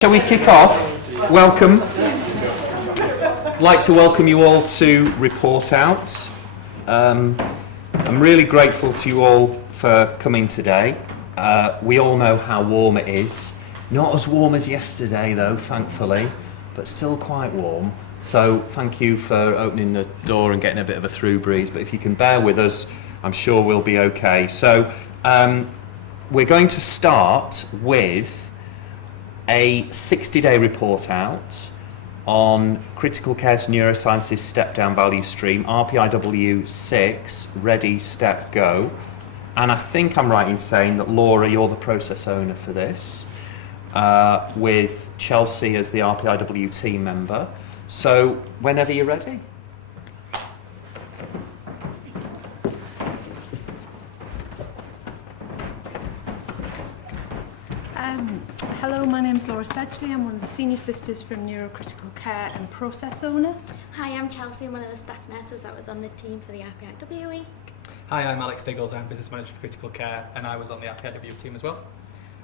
Shall we kick off? Welcome. I'd like to welcome you all to Report Out. I'm really grateful to you all for coming today. We all know how warm it is. Not as warm as yesterday though, thankfully, but still quite warm. So thank you for opening the door and getting a bit of a through breeze. But if you can bear with us, I'm sure we'll be okay. So we're going to start with a 60-day report out on critical care's neurosciences step-down value stream, RPIW 6, ready, step, go. And I think I'm right in saying that Laura, you're the process owner for this, with Chelsea as the RPIW team member. So whenever you're ready. Hello, my name is Laura Sedgley. I'm one of the senior sisters from Neurocritical Care and Process Owner. Hi, I'm Chelsea. I'm one of the staff nurses that was on the team for the RPIW week. Hi, I'm Alex Diggles. I'm business manager for critical care and I was on the RPIW team as well.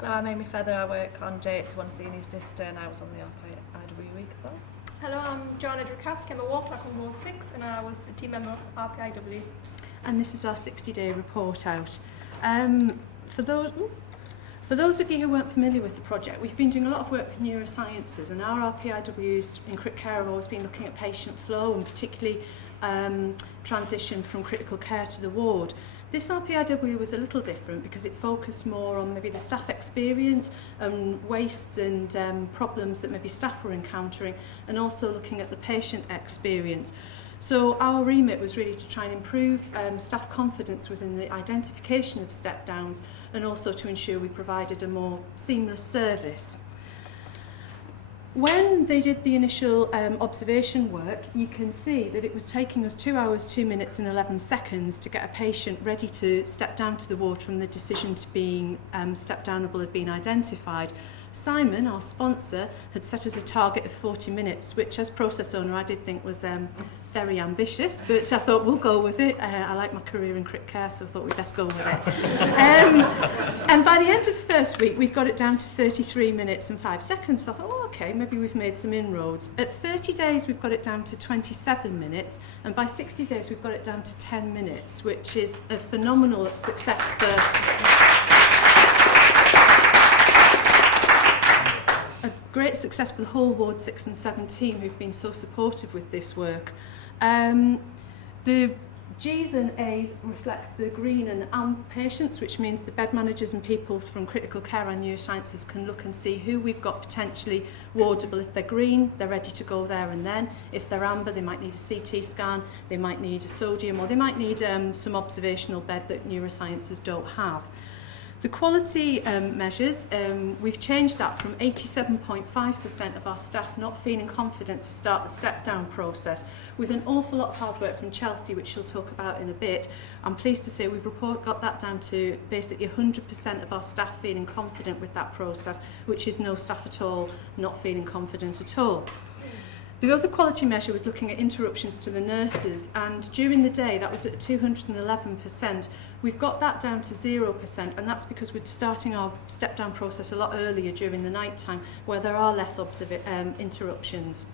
Hello, I'm Amy Feather. I work on J81 one senior sister and I was on the RPIW week as well. Hello, I'm Joanna Drakowski. I'm a walk track on Ward 6 and I was the team member of RPIW. And this is our 60-day report out. For those of you who weren't familiar with the project, we've been doing a lot of work with neurosciences, and our RPIWs in crit care have always been looking at patient flow and particularly transition from critical care to the ward. This RPIW was a little different because it focused more on maybe the staff experience and wastes and problems that maybe staff were encountering, and also looking at the patient experience. So our remit was really to try and improve staff confidence within the identification of step downs, and also to ensure we provided a more seamless service. When they did the initial observation work, you can see that it was taking us 2 hours, 2 minutes and 11 seconds to get a patient ready to step down to the ward from the decision to being step downable had been identified. Simon, our sponsor, had set us a target of 40 minutes, which as process owner I did think was very ambitious, but I thought we'll go with it. I like my career in crit care, so I thought we'd best go with it. And by the end of the first week, we've got it down to 33 minutes and 5 seconds. So I thought, oh, okay, maybe we've made some inroads. At 30 days, we've got it down to 27 minutes, and by 60 days, we've got it down to 10 minutes, which is a phenomenal success for... a great success for the whole Ward 6 and 7 team who've been so supportive with this work. The G's and A's reflect the green and amber patients, which means the bed managers and people from critical care and neurosciences can look and see who we've got potentially wardable. If they're green, they're ready to go there and then. If they're amber, they might need a CT scan, they might need a sodium, or they might need some observational bed that neurosciences don't have. The quality measures, we've changed that from 87.5% of our staff not feeling confident to start the step-down process, with an awful lot of hard work from Chelsea, which she'll talk about in a bit. I'm pleased to say we've got that down to basically 100% of our staff feeling confident with that process, which is no staff at all not feeling confident at all. The other quality measure was looking at interruptions to the nurses, and during the day that was at 211%. We've got that down to 0%, and that's because we're starting our step-down process a lot earlier during the night time, where there are less interruptions.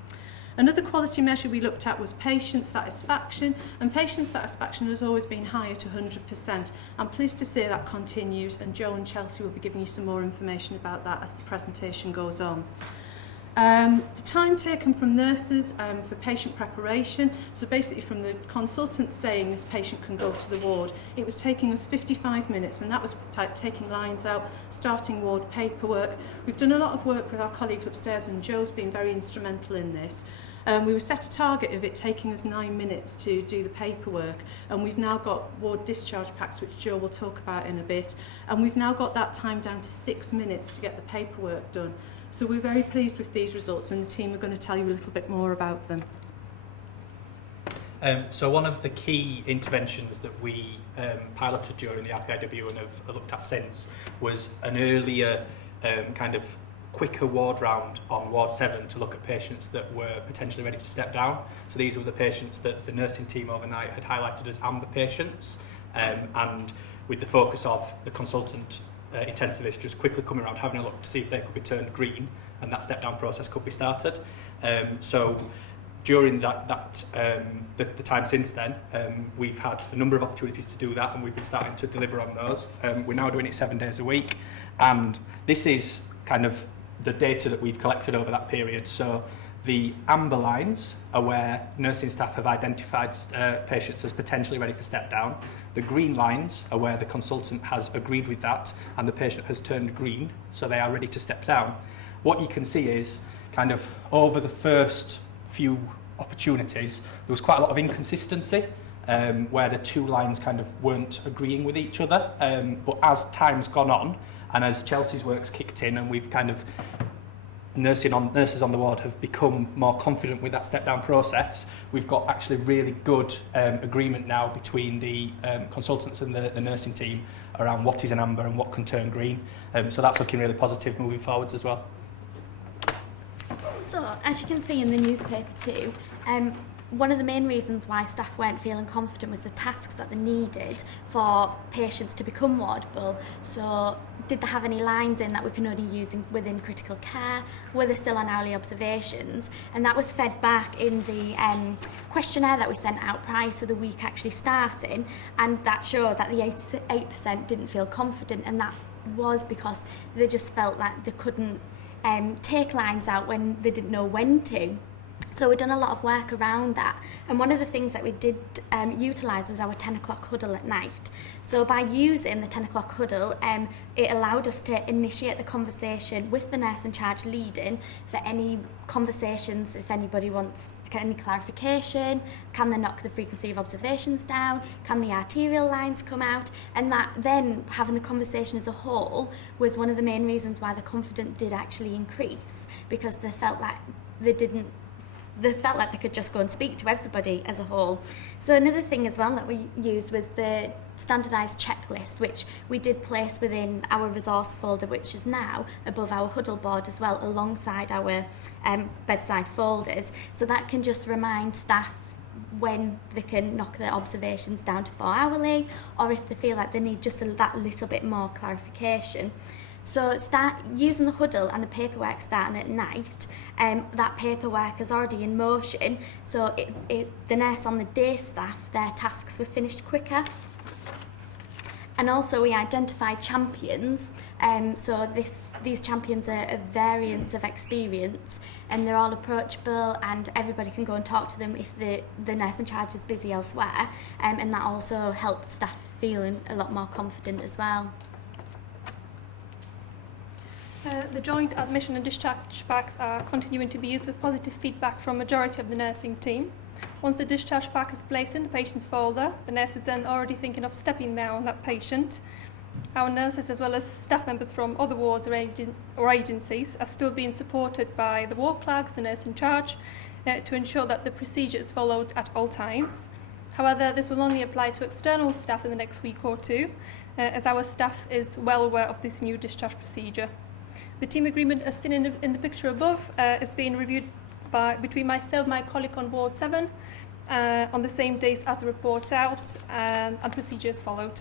Another quality measure we looked at was patient satisfaction, and patient satisfaction has always been high at 100%. I'm pleased to say that continues, and Joe and Chelsea will be giving you some more information about that as the presentation goes on. The time taken from nurses for patient preparation, so basically from the consultant saying this patient can go to the ward, it was taking us 55 minutes, and that was taking lines out, starting ward paperwork. We've done a lot of work with our colleagues upstairs, and Joe's been very instrumental in this. We were set a target of it taking us 9 minutes to do the paperwork, and we've now got ward discharge packs, which Joe will talk about in a bit, and we've now got that time down to 6 minutes to get the paperwork done. So we're very pleased with these results, and the team are going to tell you a little bit more about them. So one of the key interventions that we piloted during the RPIW and have looked at since was an earlier kind of quicker ward round on Ward 7 to look at patients that were potentially ready to step down. So these were the patients that the nursing team overnight had highlighted as amber patients, and with the focus of the consultant intensivist just quickly coming around, having a look to see if they could be turned green and that step down process could be started. So during the time since then, we've had a number of opportunities to do that, and we've been starting to deliver on those. We're now doing it 7 days a week, and this is kind of the data that we've collected over that period. So the amber lines are where nursing staff have identified patients as potentially ready for step down. The green lines are where the consultant has agreed with that and the patient has turned green, so they are ready to step down. What you can see is kind of over the first few opportunities, there was quite a lot of inconsistency where the two lines kind of weren't agreeing with each other. But as time's gone on and as Chelsea's work's kicked in and we've kind of nurses on the ward have become more confident with that step down process, we've got actually really good agreement now between the consultants and the nursing team around what is an amber and what can turn green. So that's looking really positive moving forwards as well. So, as you can see in the newspaper too, one of the main reasons why staff weren't feeling confident was the tasks that they needed for patients to become wardable. So, did they have any lines in that we can only use within critical care? Were they still on hourly observations? And that was fed back in the questionnaire that we sent out prior to the week actually starting, and that showed that the 8% didn't feel confident, and that was because they just felt that they couldn't take lines out when they didn't know when to. So we've done a lot of work around that, and one of the things that we did utilise was our 10 o'clock huddle at night. So by using the 10 o'clock huddle, it allowed us to initiate the conversation with the nurse in charge leading for any conversations, if anybody wants any clarification, can they knock the frequency of observations down, can the arterial lines come out, and that then having the conversation as a whole was one of the main reasons why the confidence did actually increase, because they felt like they could just go and speak to everybody as a whole. So another thing as well that we used was the standardised checklist, which we did place within our resource folder, which is now above our huddle board as well, alongside our bedside folders. So that can just remind staff when they can knock their observations down to 4 hourly, or if they feel like they need just that little bit more clarification. So start using the huddle and the paperwork starting at night. That paperwork is already in motion, so the nurse on the day staff, their tasks were finished quicker. And also we identified champions, so these champions are a variance of experience, and they're all approachable and everybody can go and talk to them if the nurse in charge is busy elsewhere, and that also helped staff feeling a lot more confident as well. The joint admission and discharge packs are continuing to be used with positive feedback from majority of the nursing team. Once the discharge pack is placed in the patient's folder, the nurse is then already thinking of stepping down on that patient. Our nurses, as well as staff members from other wards or agencies, are still being supported by the ward clerks, the nurse in charge, to ensure that the procedure is followed at all times. However, this will only apply to external staff in the next week or two, as our staff is well aware of this new discharge procedure. The team agreement, as seen in the picture above, is being reviewed between myself and my colleague on Ward 7 on the same days as the report's out, and procedures followed.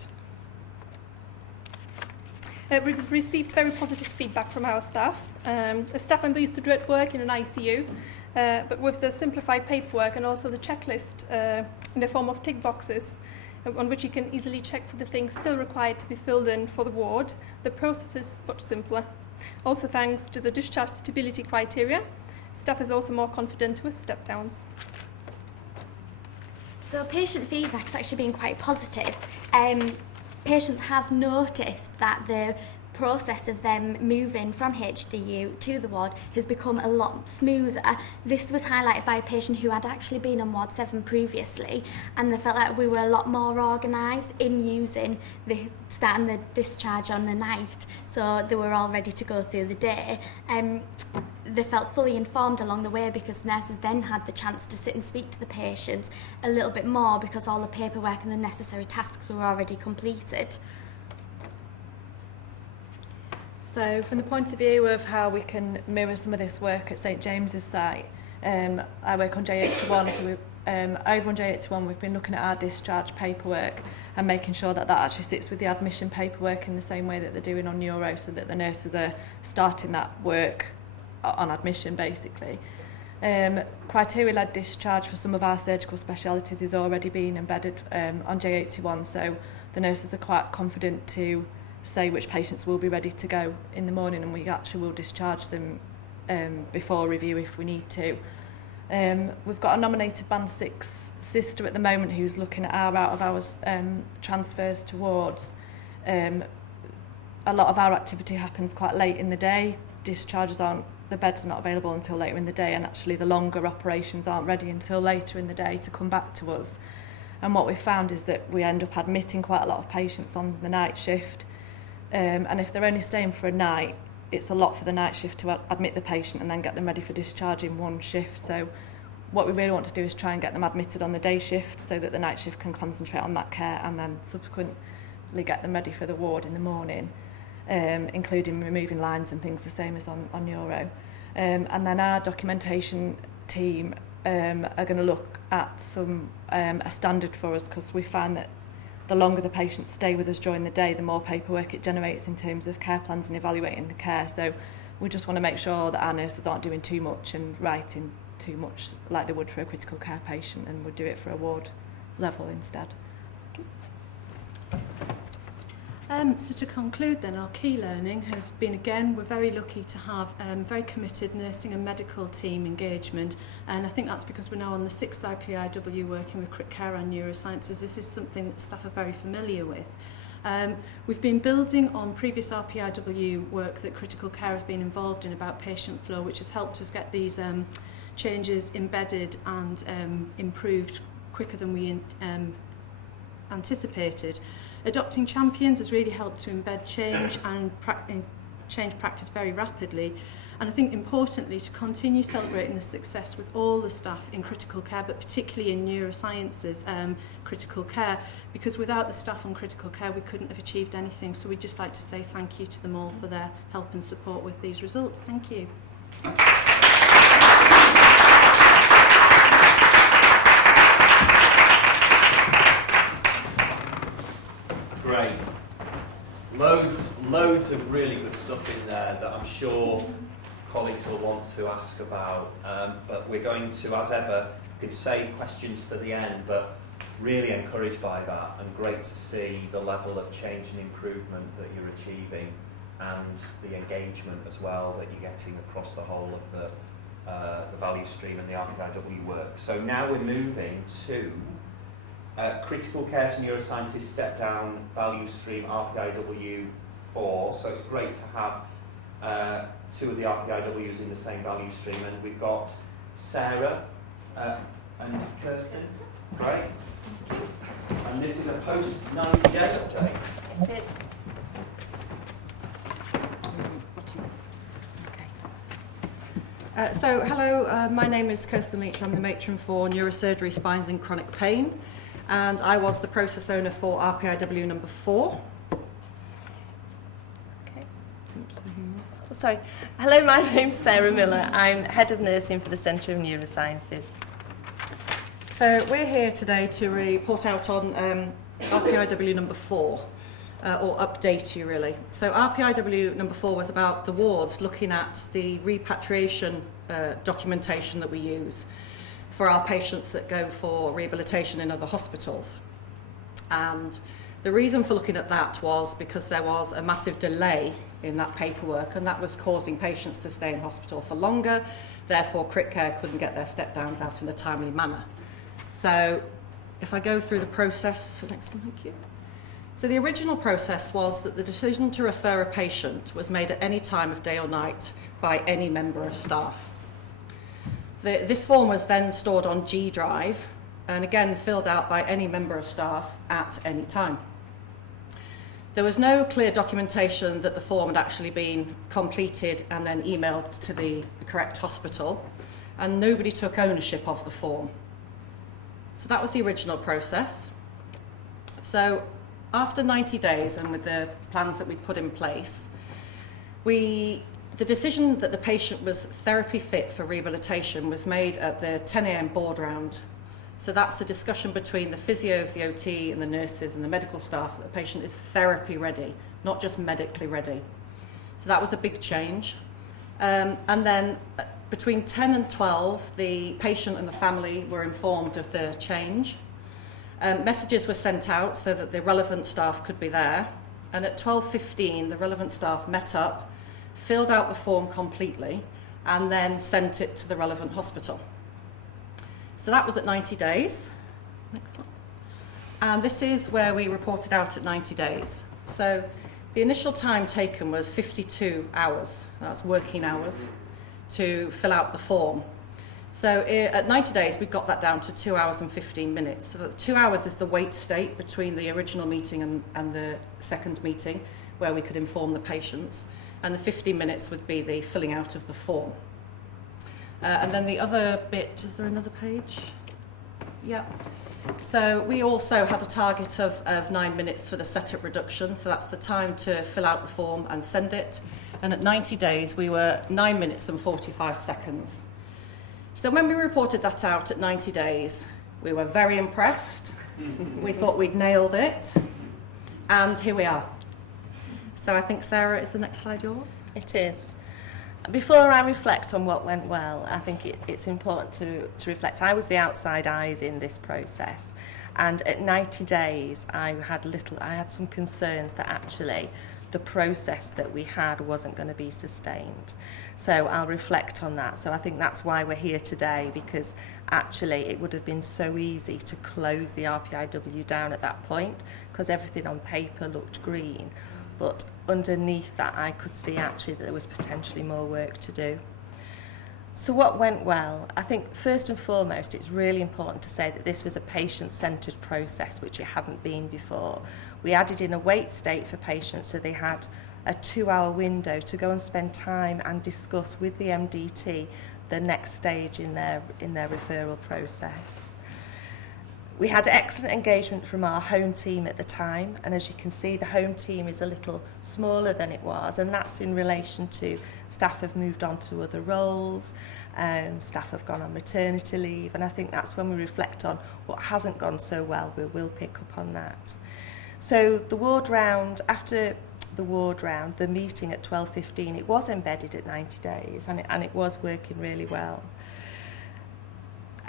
We've received very positive feedback from our staff. A staff member used to dread working in an ICU, but with the simplified paperwork and also the checklist in the form of tick boxes, on which you can easily check for the things still required to be filled in for the ward, the process is much simpler. Also, thanks to the discharge suitability criteria, staff is also more confident with step downs. So patient feedback has actually been quite positive. Patients have noticed that the process of them moving from HDU to the ward has become a lot smoother. This was highlighted by a patient who had actually been on Ward 7 previously, and they felt like we were a lot more organised in using starting the discharge on the night, so they were all ready to go through the day. They felt fully informed along the way because nurses then had the chance to sit and speak to the patients a little bit more because all the paperwork and the necessary tasks were already completed. So from the point of view of how we can mirror some of this work at St James's site, I work on J81, so over on J81 we've been looking at our discharge paperwork and making sure that actually sits with the admission paperwork in the same way that they're doing on neuro, so that the nurses are starting that work on admission basically. Criteria-led discharge for some of our surgical specialities is already being embedded on J81, so the nurses are quite confident to say which patients will be ready to go in the morning, and we actually will discharge them before review if we need to. We've got a nominated Band 6 sister at the moment who's looking at our out-of-hours transfers to wards. A lot of our activity happens quite late in the day. The beds are not available until later in the day, and actually the longer operations aren't ready until later in the day to come back to us. And what we've found is that we end up admitting quite a lot of patients on the night shift. And if they're only staying for a night, it's a lot for the night shift to admit the patient and then get them ready for discharge in one shift. So what we really want to do is try and get them admitted on the day shift so that the night shift can concentrate on that care, and then subsequently get them ready for the ward in the morning. Including removing lines and things the same as on neuro. And then our documentation team are going to look at a standard for us, because we find that the longer the patients stay with us during the day, the more paperwork it generates in terms of care plans and evaluating the care. So we just want to make sure that our nurses aren't doing too much and writing too much like they would for a critical care patient, and would do it for a ward level instead. So to conclude then, our key learning has been, again, we're very lucky to have very committed nursing and medical team engagement, and I think that's because we're now on the 6th IPIW working with crit care and neurosciences. This is something that staff are very familiar with. We've been building on previous RPIW work that critical care have been involved in about patient flow, which has helped us get these changes embedded and improved quicker than we anticipated. Adopting champions has really helped to embed change and change practice very rapidly. And I think importantly to continue celebrating the success with all the staff in critical care, but particularly in neurosciences critical care, because without the staff on critical care we couldn't have achieved anything. So we'd just like to say thank you to them all for their help and support with these results. Thank you. Great. Loads of really good stuff in there that I'm sure colleagues will want to ask about. But we're going to, as ever, you can save questions for the end, but really encouraged by that, and great to see the level of change and improvement that you're achieving, and the engagement as well that you're getting across the whole of the value stream and the RPIW work. So now we're moving to critical care to neurosciences step down value stream RPIW 4. So it's great to have two of the RPIWs in the same value stream, and we've got Sarah and Kirsten. Great. And this is a post 90 day update. It is. So hello, my name is Kirsten Leach. I'm the matron for neurosurgery, spines and chronic pain, and I was the process owner for RPIW number 4. Okay. Sorry. Hello, my name's Sarah Miller. I'm Head of Nursing for the Centre of Neurosciences. So we're here today to report out on RPIW number 4, or update you really. So RPIW number 4 was about the wards, looking at the repatriation documentation that we use for our patients that go for rehabilitation in other hospitals. And the reason for looking at that was because there was a massive delay in that paperwork, and that was causing patients to stay in hospital for longer. Therefore, crit care couldn't get their step downs out in a timely manner. So if I go through the process, next one, thank you. So the original process was that the decision to refer a patient was made at any time of day or night by any member of staff. This form was then stored on G Drive and again filled out by any member of staff at any time. There was no clear documentation that the form had actually been completed and then emailed to the correct hospital, and nobody took ownership of the form. So that was the original process. So after 90 days and with the plans that we put in place, the decision that the patient was therapy fit for rehabilitation was made at the 10 a.m. board round. So that's the discussion between the physios, the OT and the nurses and the medical staff that the patient is therapy ready, not just medically ready. So that was a big change. And then between 10 and 12, the patient and the family were informed of the change. Messages were sent out so that the relevant staff could be there. And at 12:15, the relevant staff met up, filled out the form completely, and then sent it to the relevant hospital. So that was at 90 days. Next one. And this is where we reported out at 90 days. So the initial time taken was 52 hours, that's working hours, to fill out the form. So at 90 days, we got that down to 2 hours and 15 minutes. So that 2 hours is the wait state between the original meeting and the second meeting, where we could inform the patients. And the 15 minutes would be the filling out of the form. And then the other bit, is there another page? Yeah. So we also had a target of 9 minutes for the setup reduction. So that's the time to fill out the form and send it. And at 90 days, we were 9 minutes and 45 seconds. So when we reported that out at 90 days, we were very impressed. We thought we'd nailed it. And here we are. So I think, Sarah, is the next slide yours? It is. Before I reflect on what went well, I think it's important to reflect. I was the outside eyes in this process, and at 90 days I had some concerns that actually the process that we had wasn't going to be sustained. So I'll reflect on that. So I think that's why we're here today, because actually it would have been so easy to close the RPIW down at that point, because everything on paper looked green. But underneath that, I could see actually that there was potentially more work to do. So what went well? I think first and foremost, it's really important to say that this was a patient-centred process, which it hadn't been before. We added in a wait state for patients, so they had a 2-hour window to go and spend time and discuss with the MDT the next stage in their referral process. We had excellent engagement from our home team at the time, and as you can see, the home team is a little smaller than it was, and that's in relation to staff have moved on to other roles, staff have gone on maternity leave, and I think that's when we reflect on what hasn't gone so well. We'll pick up on that. So the ward round, after the ward round, the meeting at 12:15, it was embedded at 90 days, and it was working really well.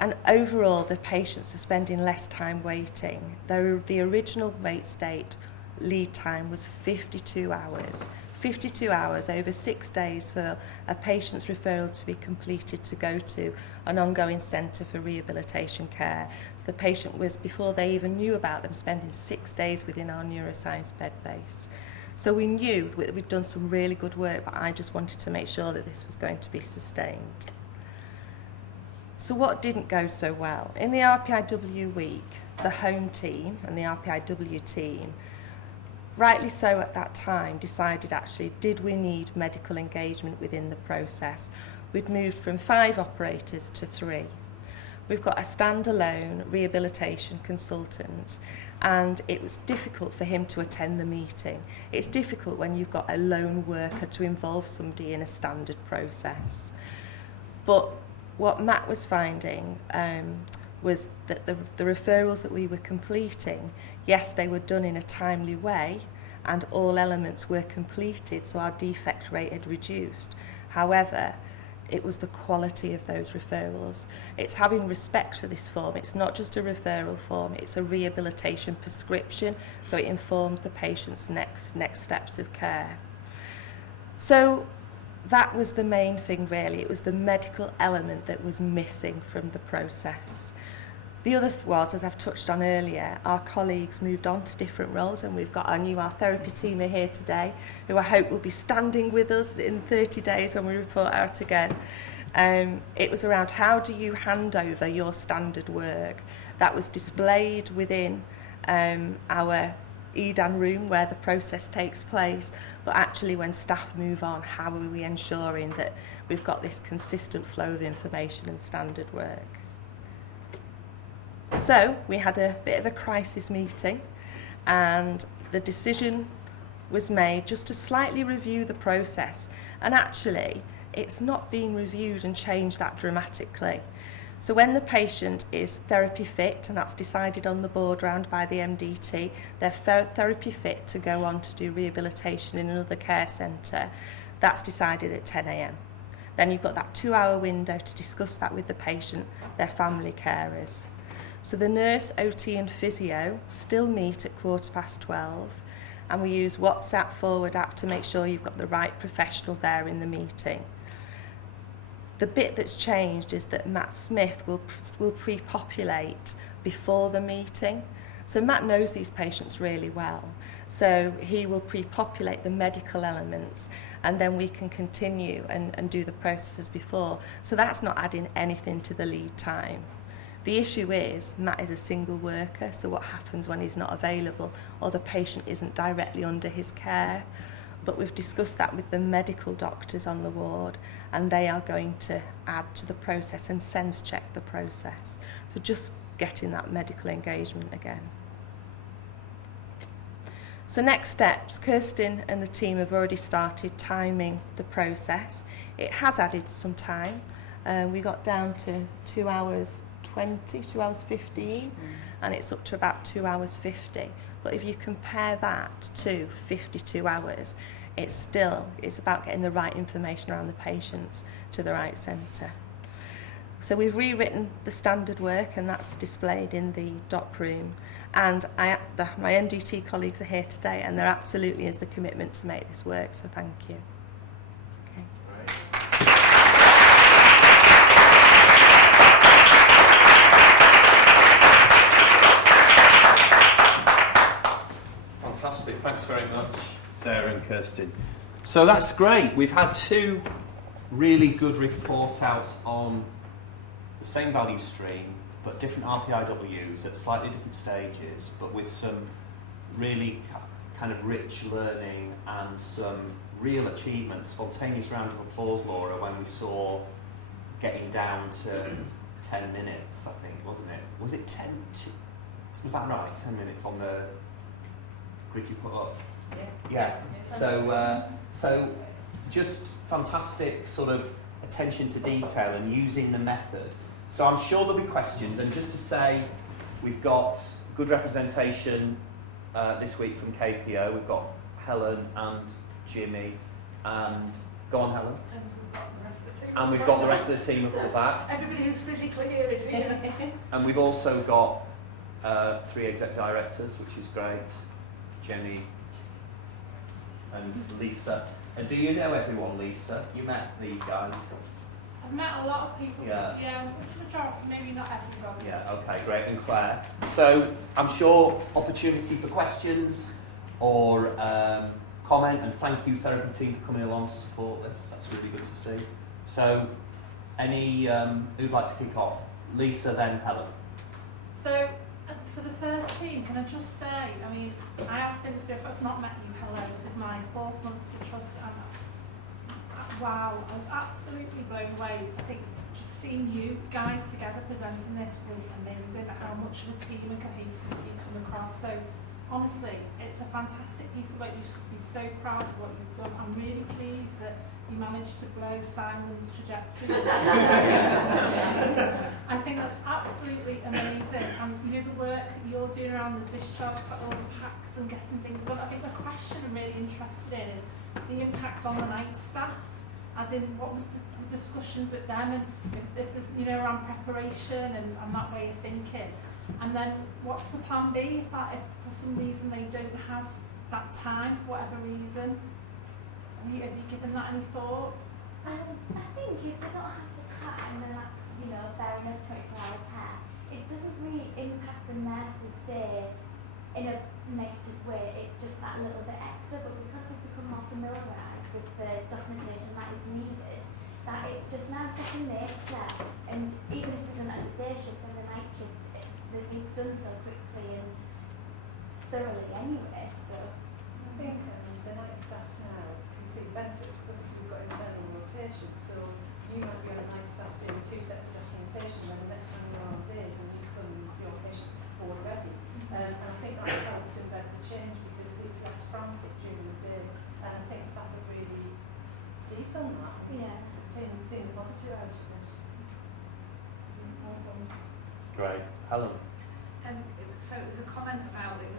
And overall, the patients are spending less time waiting. The original wait state lead time was 52 hours. 52 hours over 6 days for a patient's referral to be completed to go to an ongoing centre for rehabilitation care. So the patient was, before they even knew about them, spending 6 days within our neuroscience bed base. So we knew that we'd done some really good work, but I just wanted to make sure that this was going to be sustained. So what didn't go so well? In the RPIW week, the home team and the RPIW team, rightly so at that time, decided actually, did we need medical engagement within the process? We'd moved from 5 operators to 3. We've got a standalone rehabilitation consultant, and it was difficult for him to attend the meeting. It's difficult when you've got a lone worker to involve somebody in a standard process. But what Matt was finding was that the referrals that we were completing, yes, they were done in a timely way and all elements were completed, so our defect rate had reduced. However, it was the quality of those referrals. It's having respect for this form. It's not just a referral form, it's a rehabilitation prescription, so it informs the patient's next steps of care. So that was the main thing, really. It was the medical element that was missing from the process. The other was, as I've touched on earlier, our colleagues moved on to different roles, and we've got our therapy team are here today, who I hope will be standing with us in 30 days when we report out again. It was around how do you hand over your standard work. That was displayed within our EDAN room where the process takes place, but actually when staff move on, how are we ensuring that we've got this consistent flow of information and standard work? So we had a bit of a crisis meeting, and the decision was made just to slightly review the process, and actually it's not being reviewed and changed that dramatically. So when the patient is therapy fit, and that's decided on the board round by the MDT, they're therapy fit to go on to do rehabilitation in another care centre, that's decided at 10 a.m. Then you've got that 2-hour window to discuss that with the patient, their family carers. So the nurse, OT and physio still meet at 12:15, and we use WhatsApp forward app to make sure you've got the right professional there in the meeting. The bit that's changed is that Matt Smith will pre-populate before the meeting. So Matt knows these patients really well. So he will pre-populate the medical elements, and then we can continue and do the processes before. So that's not adding anything to the lead time. The issue is Matt is a single worker, so what happens when he's not available or the patient isn't directly under his care? But we've discussed that with the medical doctors on the ward, and they are going to add to the process and sense check the process. So just getting that medical engagement again. So next steps, Kirsten and the team have already started timing the process. It has added some time. We got down to 2 hours 20, 2 hours 15, and it's up to about 2 hours 50. But if you compare that to 52 hours, it's about getting the right information around the patients to the right centre. So we've rewritten the standard work, and that's displayed in the doc room. And my MDT colleagues are here today, and there absolutely is the commitment to make this work, so thank you. Okay. Fantastic, thanks very much, Sarah and Kirsten. So that's great. We've had 2 really good report outs on the same value stream, but different RPIWs at slightly different stages, but with some really kind of rich learning and some real achievements. Spontaneous round of applause, Laura, when we saw getting down to 10 minutes, I think, wasn't it? Was it 10? Was that right? 10 minutes on the grid you put up? Yeah. So just fantastic sort of attention to detail and using the method. So I'm sure there'll be questions, and just to say, we've got good representation this week from KPO. We've got Helen and Jimmy, and go on, Helen. And we've got the rest of the team at the back. Everybody who's physically here is here. And we've also got 3 exec directors, which is great. Jenny and Lisa. And do you know everyone, Lisa? You met these guys? I've met a lot of people. Yeah. Majority, maybe not everybody. Yeah, okay, great. And Claire. So I'm sure opportunity for questions or comment, and thank you therapy team for coming along to support this. That's really good to see. So any who'd like to kick off? Lisa, then Helen. So for the first team, can I just say, I mean, I have been, so if I've not met you, hello, this is my 4th month of the trust, and wow, I was absolutely blown away. I think just seeing you guys together presenting this was amazing, how much of a team and cohesive you come across. So honestly, it's a fantastic piece of work. You should be so proud of what you've done. I'm really pleased that you managed to blow Simon's trajectory. I think that's absolutely amazing. And you know, the work that you're doing around the discharge, all the packs and getting things done. I think the question I'm really interested in is the impact on the night staff, as in what was the discussions with them, and if this is, you know, around preparation and that way of thinking. And then what's the plan B if for some reason they don't have that time for whatever reason? Have you given that any thought? I think if they don't have the time, then that's, you know, fair enough, 24-hour care. It doesn't really impact the nurse's day in a negative way. It's just that little bit extra, but because they've become more familiarised with the documentation that is needed, that it's just now second nature. And even if we've done it at a day shift and a night shift, it's done so quickly and thoroughly anyway. So I think the night staff now can see the benefits, because obviously we've got internal rotation, so you might be on night staff doing 2 sets of documentation, then the next time you're on days and you come with your patients already. And I think that's helped embed the change, because it's less frantic during the day, and I think staff have really seized on that. Yes. Seeing the positive out of it. Great. Helen. So it was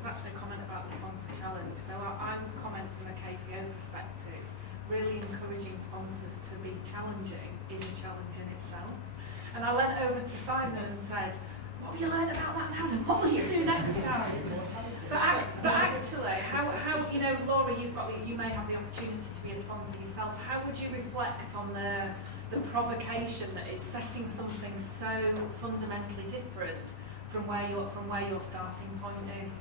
actually a comment about the sponsor challenge. So I would comment from a KPO perspective, really encouraging sponsors to be challenging is a challenge in itself. And I went over to Simon and said, what have you learned about that now? Then what will you do next time? But actually, how you know, Laura, you may have the opportunity to be a sponsor yourself. How would you reflect on the provocation that is setting something so fundamentally different from where your starting point is?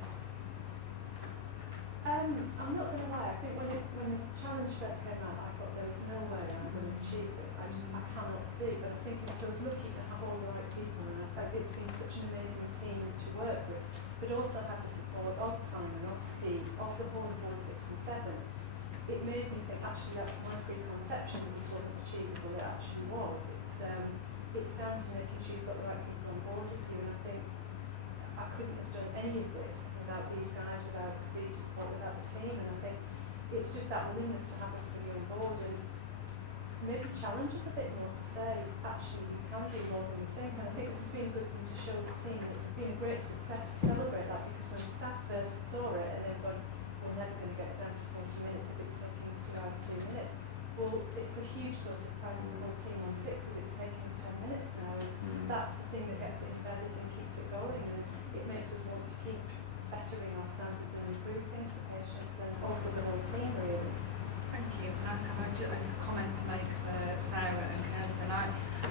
I'm not going to lie, I think when the challenge first came out, I thought there was no way I'm going to achieve this. I cannot see. But I think I was lucky to have all the right people, and it's been such an amazing team to work with. But also have the support of Simon, of Steve, of the whole of 1, 6 and 7. It made me think actually that was my preconception that this wasn't achievable. It actually was. It's down to making sure you've got the right people on board with you, and I think I couldn't have done any of this without these guys, without Steve's support, without the team, and I think it's just that willingness to have everybody on board and maybe challenge us a bit more to say, actually, you can do more than you think, and I think this has been a good thing to show the team, and it's been a great success to celebrate that, because when the staff first saw it, and they've gone, we're never going to get it down to 40 minutes if it's taking us 2 hours, 2 minutes, well, it's a huge source of pride to the whole team on 6 if it's taking us 10 minutes now, and that's the thing that gets it embedded and keeps it going, and it makes us want to keep bettering our standards and improve things for patients and also the whole team really. Thank you. And I've just a comment to make for Sarah and Kirsten.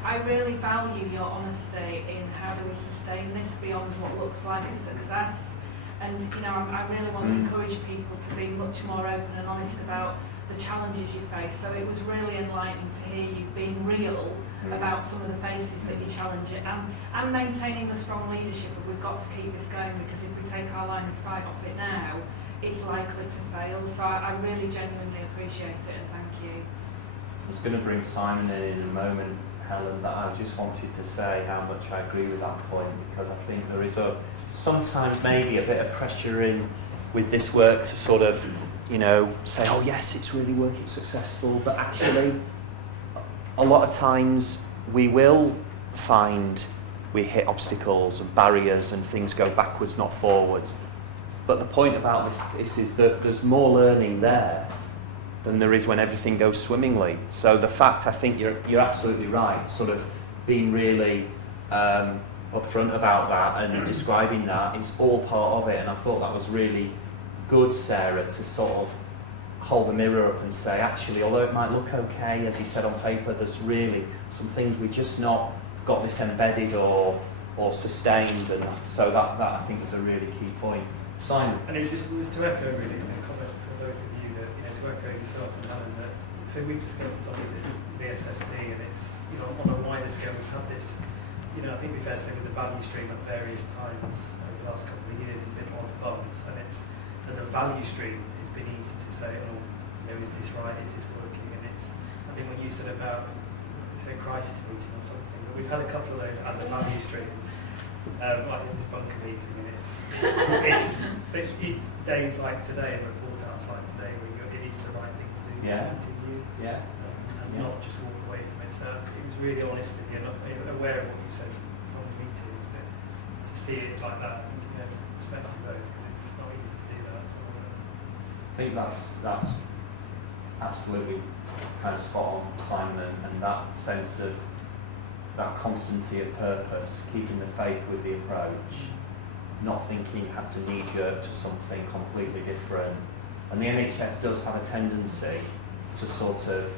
I really value your honesty in how do we sustain this beyond what looks like a success. And you know, I really want to encourage people to be much more open and honest about the challenges you face. So it was really enlightening to hear you being real about some of the faces that you challenge it, and maintaining the strong leadership of we've got to keep this going, because if we take our line of sight off it now, it's likely to fail. So I really genuinely appreciate it, and thank you. I was going to bring Simon in a moment, Helen, but I just wanted to say how much I agree with that point, because I think there is sometimes maybe a bit of pressure in with this work to sort of, you know, say, oh yes, it's really working successful, but actually a lot of times we will find we hit obstacles and barriers and things go backwards, not forwards. But the point about this is that there's more learning there than there is when everything goes swimmingly. So the fact, I think you're absolutely right, sort of being really upfront about that and describing that, it's all part of it, and I thought that was really good, Sarah, to sort of hold the mirror up and say, actually, although it might look okay, as you said on paper, there's really some things we just not got this embedded or sustained, and so that I think is a really key point. Simon? And it was to echo really a comment for both of you that, you know, to echo yourself and Helen, that so we've discussed this obviously the SST, and it's, you know, on a wider scale we've had this, you know, I think we've fair to say with the value stream at various times over the last couple of years has been odd bumps, and it's, as a value stream, it's been easy to say, oh, you know, is this right, is this working? And it's, I think when you said about, say, crisis meeting or something, but we've had a couple of those as a value stream, like this bunker meeting, and it's days like today and report outs like today where it is the right thing to do to continue, and not just walk away from it. So it was really honest of you, not aware of what you said from the meetings, but to see it like that, I think, you know, respect you both, because it's not easy to do that. So, I think that's absolutely kind of spot on, Simon, and that sense of that constancy of purpose, keeping the faith with the approach, not thinking you have to knee-jerk to something completely different. And the NHS does have a tendency to sort of,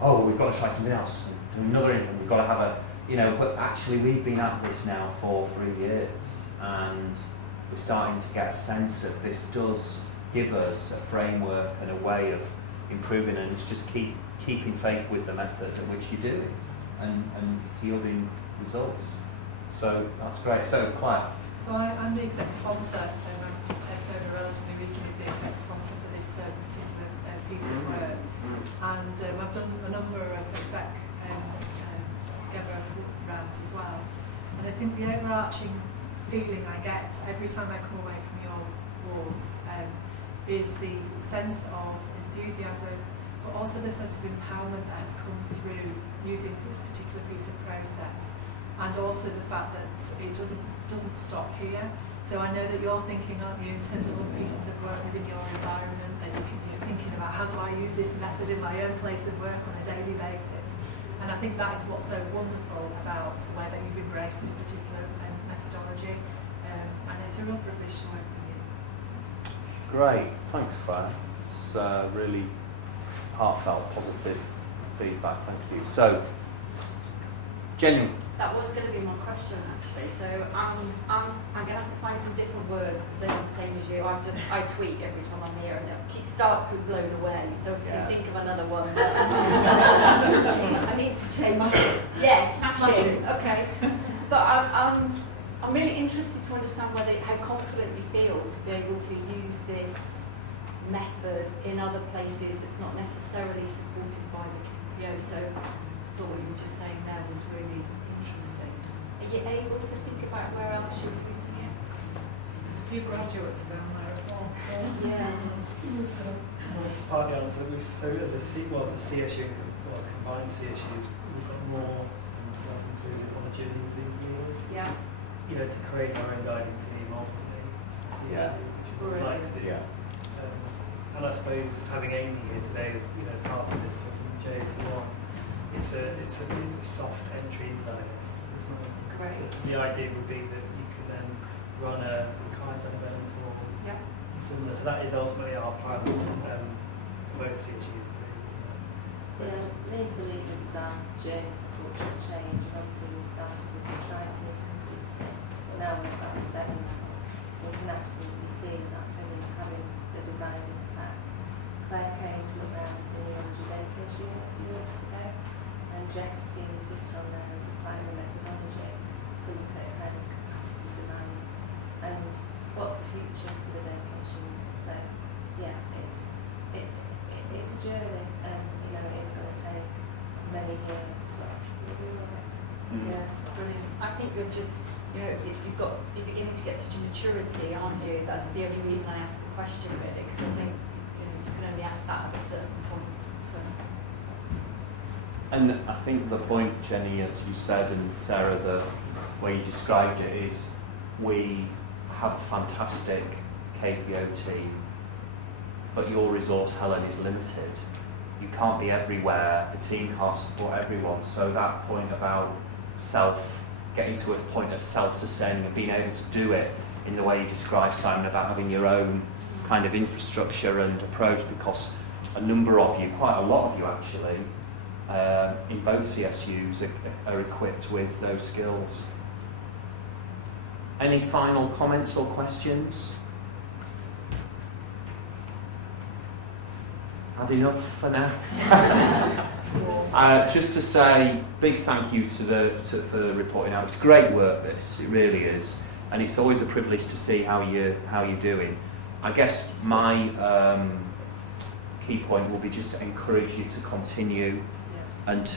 oh, we've got to try something else, and do another income, we've got to have a, you know, but actually we've been at this now for 3 years, and we're starting to get a sense of this does give us a framework and a way of improving, and it's just keeping faith with the method in which you do it, and yielding results. So that's great. So Claire. So I'm the exec sponsor, and I've taken over relatively recently as the exec sponsor for this particular piece of work. And I've done a number of exec rounds as well. And I think the overarching feeling I get every time I come away from your wards is the sense of enthusiasm, but also the sense of empowerment that has come through using this particular piece of process, and also the fact that it doesn't stop here. So I know that you're thinking, aren't you, in terms of other pieces of work within your environment, that you're thinking about how do I use this method in my own place of work on a daily basis. And I think that is what's so wonderful about the way that you've embraced this particular methodology. And it's a real privilege to work with you. Great, thanks Claire. It's really heartfelt, positive feedback, thank you. So, Jenny. That was going to be my question actually. So I'm going to have to find some different words because they're not the same as you. I tweet every time I'm here and it starts with blown away. So if you can think of another one. I need to change. Yes, smashing. Okay. But I'm really interested to understand how confident you feel to be able to use this method in other places that's not necessarily supported by the KPO. So what you were just saying there was really interesting. Are you able to think about where else you're using it? There's a few graduates down there as well. Yeah. So, it's part of the answer. So as a CSU, combined CSUs, we've got more self-included on a journey within years. Yeah. You know, to create our own guiding team ultimately. CSU, which we would like to do. Yeah. And I suppose having Amy here today, as part of this from J81, it's a soft entry into that, I guess. Great. The idea would be that you can then run a Kaizen event or similar. So that is ultimately our plan for both CSUs, isn't it? Yeah, Lean for Leaders is our journey for cultural change. Obviously we started with the writing to increase it, but now we've got 7. We can absolutely see that's only having the desired impact. Claire came to look around the neurology dedication unit a few weeks ago, and Jess, the senior sister on there, is applying the methodology to look at kind of capacity demand and what's the future for the dedication unit. So yeah, it's a journey, and it's going to take many years, but we'll be all right. Yeah, brilliant. I think it was just, you're beginning to get such a maturity, aren't you? That's the only reason I asked the question, really, because I think you can only ask that at a certain point. So. And I think the point, Jenny, as you said, and Sarah, the way you described it is we have a fantastic KPO team, but your resource, Helen, is limited. You can't be everywhere, the team can't support everyone, so that point about getting to a point of self-sustaining and being able to do it in the way you described, Simon, about having your own kind of infrastructure and approach, because a number of you, quite a lot of you actually, in both CSUs are equipped with those skills. Any final comments or questions? Had enough for now? Just to say big thank you for reporting out. It's great work, this, it really is, and it's always a privilege to see how you're doing. I guess my key point will be just to encourage you to continue and to